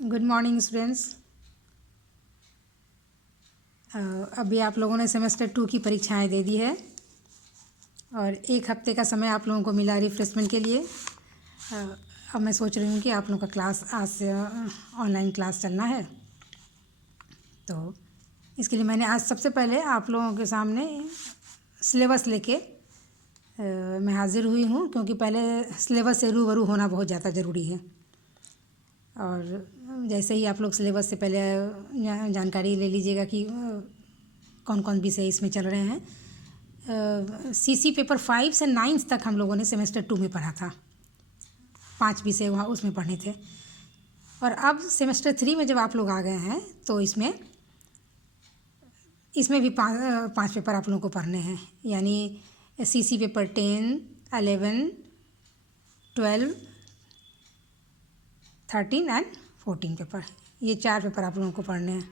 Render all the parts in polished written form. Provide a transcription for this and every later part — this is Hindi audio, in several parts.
Good morning students. अभी आप लोगों ने सेमेस्टर 2 की परीक्षाएं दे दी है और एक हफ्ते का समय आप लोगों को मिला रिफ्रेशमेंट के लिए। अब मैं सोच रही हूँ कि आप लोगों का क्लास आज से ऑनलाइन क्लास चलना है, तो इसके लिए मैंने आज सबसे पहले आप लोगों के सामने सिलेबस लेके मैं हाज़िर हुई हूँ, क्योंकि पहले सिलेबस से रूबरू होना बहुत ज़्यादा ज़रूरी है। और जैसे ही आप लोग सिलेबस से पहले जानकारी ले लीजिएगा कि कौन कौन विषय इसमें चल रहे हैं। सीसी पेपर 5 से 9 तक हम लोगों ने सेमेस्टर 2 में पढ़ा था, 5 विषय वहाँ उसमें पढ़े थे। और अब सेमेस्टर 3 में जब आप लोग आ गए हैं तो इसमें भी पाँच पेपर आप लोगों को पढ़ने हैं, यानी सीसी पेपर 10, 11, 12, 13 एंड 14 पेपर, ये 4 पेपर आप लोगों को पढ़ने हैं।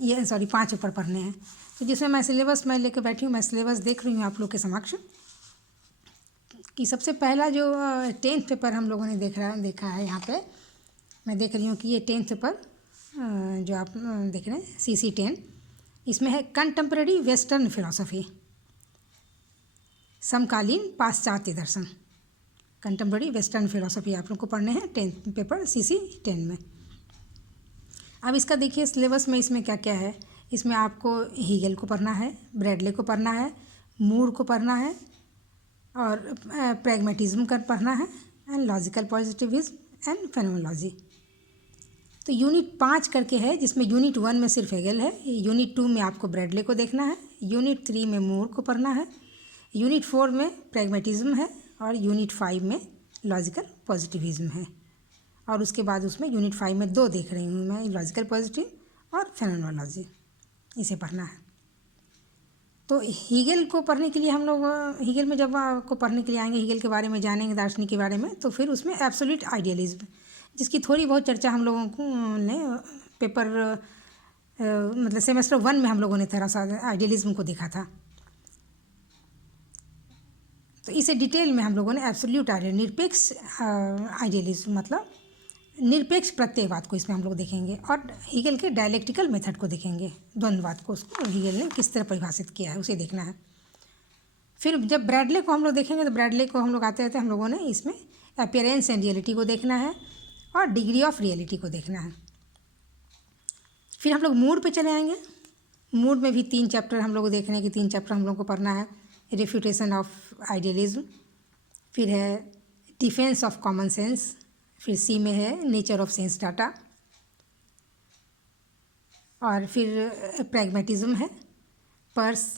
ये 5 पेपर पढ़ने हैं। तो जिसमें मैं सिलेबस लेकर बैठी हूँ, मैं सिलेबस देख रही हूँ आप लोग के समक्ष कि सबसे पहला जो 10th पेपर हम लोगों ने देखा है। यहाँ पे मैं देख रही हूँ कि ये 10th पेपर जो आप देख रहे हैं CC 10, इसमें है कंटेम्प्रेरी वेस्टर्न फिलॉसफी, समकालीन पाश्चात्य दर्शन। कंटेम्प्रेरी वेस्टर्न फिलॉसफी आप लोग को पढ़ने हैं 10th पेपर CC 10 में। अब इसका देखिए सिलेबस में इसमें क्या क्या है। इसमें आपको हीगेल को पढ़ना है, ब्रैडले को पढ़ना है, मूर को पढ़ना है और प्रैग्मेटिज्म का पढ़ना है and logical positivism and phenomenology. तो यूनिट 5 करके है, जिसमें यूनिट 1 में सिर्फ हेगेल है, यूनिट 2 में आपको ब्रैडले को देखना है, यूनिट 3 में मूर को पढ़ना है, यूनिट 4 में प्रैग्मेटिज्म है और यूनिट 5 में लॉजिकल पॉजिटिविज्म है। और उसके बाद उसमें यूनिट 5 में 2 देख रही हूँ मैं, लॉजिकल पॉजिटिव और फेनोमेनोलॉजी, इसे पढ़ना है। तो हीगेल को पढ़ने के लिए हम लोग हीगेल में जब आपको पढ़ने के लिए आएंगे, हीगेल के बारे में जानेंगे, दार्शनिक के बारे में, तो फिर उसमें एब्सोल्यूट आइडियलिज्म, जिसकी थोड़ी बहुत चर्चा हम लोगों को ने पेपर मतलब सेमेस्टर 1 में हम लोगों ने थोड़ा सा आइडियलिज्म को देखा था। तो इसे डिटेल में हम लोगों ने एब्सोल्यूट निरपेक्ष आइडियलिज्म मतलब निरपेक्ष प्रत्ययवाद को इसमें हम लोग देखेंगे, और हीगेल के डायलेक्टिकल मेथड को देखेंगे, द्वंद्ववाद को, उसको हीगेल ने किस तरह परिभाषित किया है उसे देखना है। फिर जब ब्रैडले को हम लोग देखेंगे तो ब्रैडले को हम लोग आते हम लोगों ने इसमें अपीयरेंस एंड रियलिटी को देखना है और डिग्री ऑफ रियलिटी को देखना है। फिर हम लोग मूड पे चले आएंगे। मूड में भी 3 चैप्टर हम लोग को देखने की 3 चैप्टर हम लोग को पढ़ना है। रेफ्यूटेशन ऑफ आइडियलिज्म, फिर है डिफेंस ऑफ कॉमन सेंस, फिर सी में है नेचर ऑफ सेंस डाटा, और फिर प्रैग्मेटिज्म है, पर्स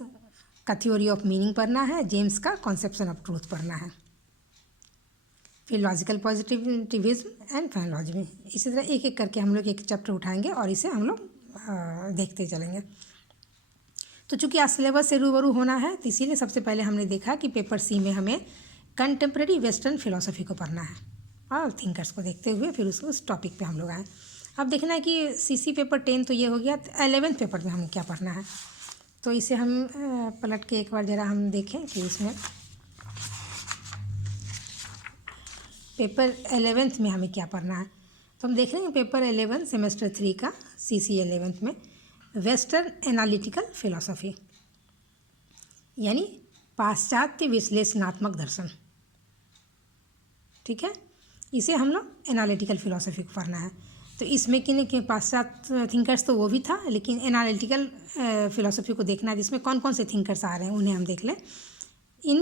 का थ्योरी ऑफ मीनिंग पढ़ना है, जेम्स का कॉन्सेप्शन ऑफ ट्रूथ पढ़ना है, फिर लॉजिकल पॉजिटिविज्म एंड फेनोलॉजी। इसी तरह एक एक करके हम लोग एक चैप्टर उठाएंगे और इसे हम लोग देखते चलेंगे। तो चूँकि आज सिलेबस से रूबरू होना है, तो इसीलिए सबसे पहले हमने देखा कि पेपर सी में हमें कंटेम्प्रेरी वेस्टर्न फिलॉसफी को पढ़ना है और थिंकर्स को देखते हुए फिर उस टॉपिक पे हम लोग आए। अब देखना है कि सीसी पेपर 10 तो ये हो गया, 11th पेपर में हमें क्या पढ़ना है। तो इसे हम पलट के एक बार ज़रा हम देखें कि इसमें पेपर 11th में हमें क्या पढ़ना है। तो हम देख लेंगे पेपर 11 सेमेस्टर 3 का CC 11th में वेस्टर्न एनालिटिकल फिलॉसफी, यानी पाश्चात्य विश्लेषणात्मक दर्शन। ठीक है, इसे हम लोग एनालिटिकल फिलॉसफी को पढ़ना है। तो इसमें कि पाश्चात्य थिंकर्स तो वो भी था, लेकिन एनालिटिकल फिलॉसफी को देखना है, जिसमें कौन कौन से थिंकर्स आ रहे हैं उन्हें हम देख लें।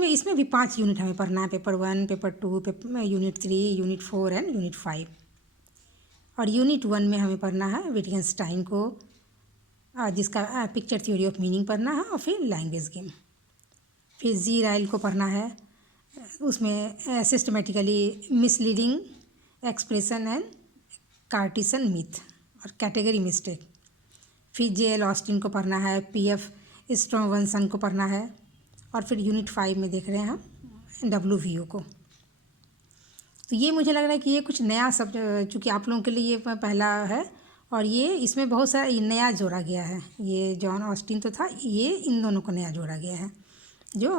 इसमें भी 5 यूनिट हमें पढ़ना है, paper 1, paper 2, unit 3, unit 4 and unit 5। और यूनिट 1 में हमें पढ़ना है विटगेनस्टाइन को, जिसका पिक्चर थ्योरी ऑफ मीनिंग पढ़ना है, और फिर लैंग्वेज गेम। फिर जी राइल को पढ़ना है, उसमें systematically misleading expression and cartesian myth और कैटेगरी मिस्टेक। फिर JL ऑस्टिन को पढ़ना है, PF स्ट्रॉन्गसन को पढ़ना है, और फिर यूनिट 5 में देख रहे हैं हम WVO को। तो ये मुझे लग रहा है कि ये कुछ नया सब, चूँकि आप लोगों के लिए ये पहला है और ये इसमें बहुत सारा नया जोड़ा गया है। ये जॉन ऑस्टिन तो था, ये इन दोनों को नया जोड़ा गया है जो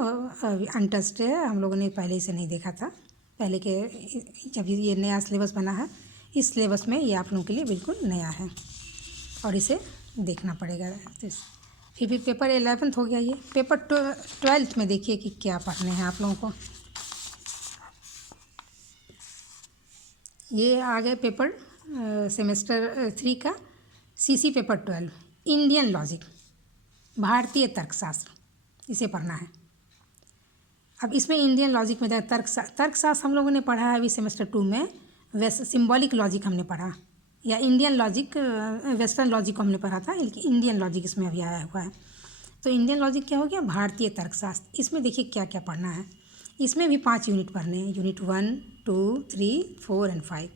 अनटच्ड है, हम लोगों ने पहले से नहीं देखा था। पहले के जब ये नया सिलेबस बना है, इस सिलेबस में ये आप लोगों के लिए बिल्कुल नया है और इसे देखना पड़ेगा। फिर पेपर 11 हो गया। ये पेपर 12 में देखिए कि क्या पढ़ने हैं आप लोगों को। ये आ गए पेपर सेमेस्टर 3 का सीसी पेपर 12 इंडियन लॉजिक, भारतीय तर्कशास्त्र, इसे पढ़ना है। अब इसमें इंडियन लॉजिक में तर्कशास्त्र हम लोगों ने पढ़ा है अभी सेमेस्टर 2 में, वैसे सिंबॉलिक लॉजिक हमने पढ़ा, या इंडियन लॉजिक वेस्टर्न लॉजिक को हमने पढ़ा था, इंडियन लॉजिक इसमें अभी आया हुआ है। तो इंडियन लॉजिक क्या हो गया, भारतीय तर्कशास्त्र। इसमें देखिए क्या क्या पढ़ना है। इसमें भी 5 यूनिट पढ़ने हैं, यूनिट 1, 2, 3, 4 एंड 5।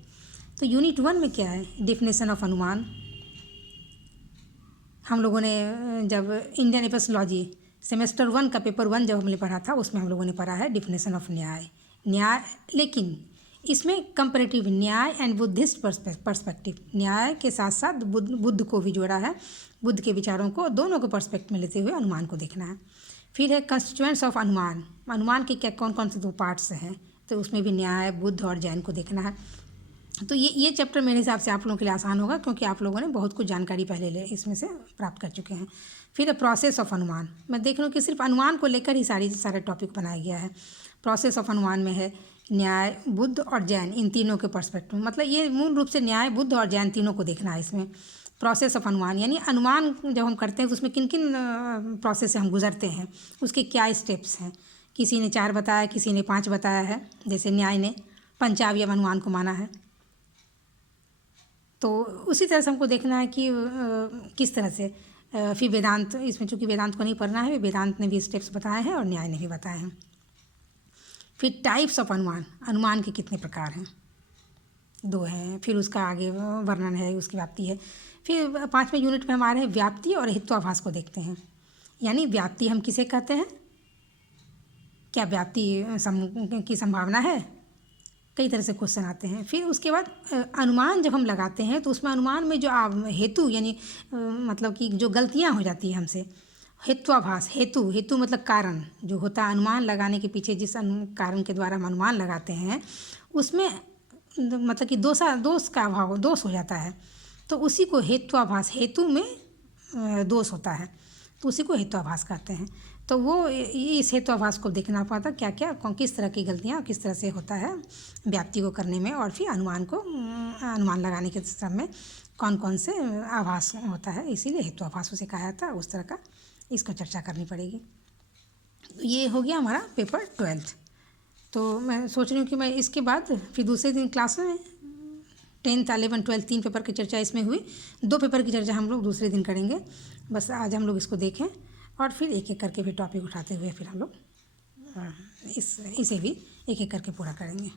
तो यूनिट 1 में क्या है, डेफिनेशन ऑफ अनुमान। हम लोगों ने जब इंडियन एपिस्टोलॉजी सेमेस्टर 1 का पेपर 1 जब हमने पढ़ा था, उसमें हम लोगों ने पढ़ा है डेफिनेशन ऑफ न्याय। लेकिन इसमें कंपैरेटिव न्याय एंड बुद्धिस्ट पर्सपेक्टिव, न्याय के साथ साथ बुद्ध को भी जोड़ा है, बुद्ध के विचारों को दोनों को पर्सपेक्ट में लेते हुए अनुमान को देखना है। फिर है कंस्टिट्यूएंट्स ऑफ अनुमान, अनुमान के क्या कौन कौन से 2 पार्ट्स हैं, तो उसमें भी न्याय, बुद्ध और जैन को देखना है। तो ये चैप्टर मेरे हिसाब से आप लोगों के लिए आसान होगा, क्योंकि आप लोगों ने बहुत कुछ जानकारी पहले इसमें से प्राप्त कर चुके हैं। फिर है प्रोसेस ऑफ अनुमान। मैं देख रहा हूँ कि सिर्फ अनुमान को लेकर ही सारे टॉपिक बनाया गया है। प्रोसेस ऑफ अनुमान में है न्याय, बुद्ध और जैन, इन तीनों के पर्सपेक्टिव, मतलब ये मूल रूप से न्याय, बुद्ध और जैन तीनों को देखना है इसमें। प्रोसेस ऑफ अनुमान यानी अनुमान जब हम करते हैं तो उसमें किन किन प्रोसेस से हम गुजरते हैं, उसके क्या स्टेप्स हैं। किसी ने 4 बताया, किसी ने 5 बताया है, जैसे न्याय ने पंचावयव अनुमान को माना है। तो उसी तरह से हमको देखना है कि किस तरह से फिर वेदांत, इसमें चूँकि वेदांत को नहीं पढ़ना है, वेदांत ने भी स्टेप्स बताए हैं और न्याय ने भी बताए हैं। फिर टाइप्स ऑफ अनुमान, अनुमान के कितने प्रकार हैं, 2 हैं। फिर उसका आगे वर्णन है, उसकी व्याप्ति है। फिर 5वें यूनिट में हम आ रहे हैं व्याप्ति और हेत्वाभास को देखते हैं। यानी व्याप्ति हम किसे कहते हैं, क्या व्याप्ति की संभावना है, कई तरह से क्वेश्चन आते हैं। फिर उसके बाद अनुमान जब हम लगाते हैं तो उसमें अनुमान में जो हेतु यानी मतलब कि जो गलतियां हो जाती है हमसे, हेत्वाभास, हेतु मतलब कारण जो होता है अनुमान लगाने के पीछे, जिस कारण के द्वारा हम अनुमान लगाते हैं उसमें मतलब कि दोष का अभाव, दोष हो जाता है, तो उसी को हेत्वाभास, हेतु में दोष होता है तो उसी को हेत्वाभास कहते हैं। तो वो इस हेत्वाभास को देखना पड़ता क्या क्या किस तरह की गलतियाँ किस तरह से होता है व्याप्ति को करने में, और फिर अनुमान लगाने के क्रम में कौन कौन से आभास होता है, इसीलिए हेत्वाभास उसे कहा जाता है। उस तरह का इसको चर्चा करनी पड़ेगी। तो ये हो गया हमारा पेपर 12। तो मैं सोच रही हूँ कि मैं इसके बाद फिर दूसरे दिन क्लास में 10th, 11th, 12th 3 पेपर की चर्चा इसमें हुई, 2 पेपर की चर्चा हम लोग दूसरे दिन करेंगे। बस आज हम लोग इसको देखें और फिर एक एक करके फिर टॉपिक उठाते हुए फिर हम लोग इसे भी एक एक करके पूरा करेंगे।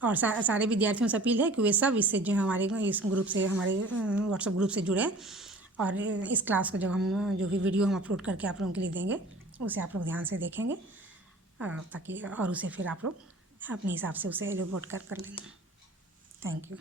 और सारे विद्यार्थियों से अपील है कि वे सब इससे जो हमारे इस ग्रुप से, हमारे व्हाट्सएप ग्रुप से जुड़े, और इस क्लास को जब हम जो भी वीडियो हम अपलोड करके आप लोगों के लिए देंगे उसे आप लोग ध्यान से देखेंगे, ताकि और उसे फिर आप लोग अपने हिसाब से उसे रिपोर्ट कर लेंगे। Thank you.